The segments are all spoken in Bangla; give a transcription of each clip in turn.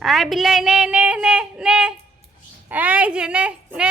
আয় বিলাই নে নে নে নে এই যে নে নে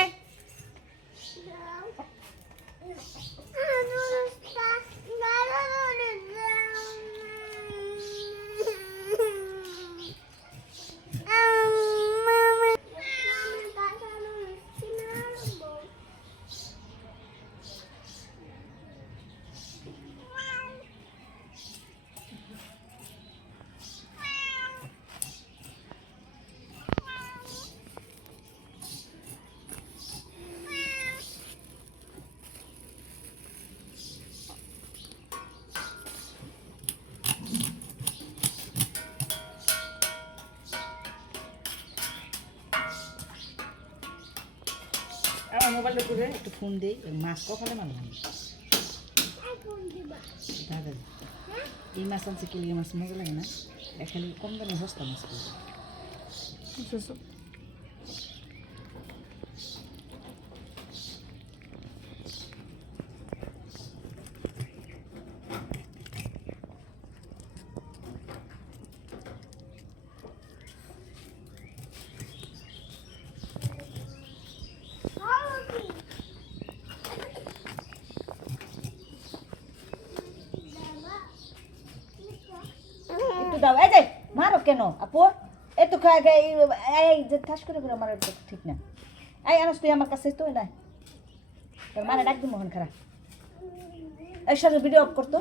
আমার মোবাইলটা করে একটু ফোন দিই মাছ কখনো মানলাম দাদা এই মাছ আনছে কিলিয়ে মাছ মজা লাগে না এখানে কম দামে সস্তা মাছ দাও এই যে মারো কেন আপু এত এই যে ঠাস করে করে মারার ঠিক না এই আনস তুই আমার কাছে তো না তোর মানে ডাক দিই মোহন খারাপ এই সাথে ভিডিও অফ করতো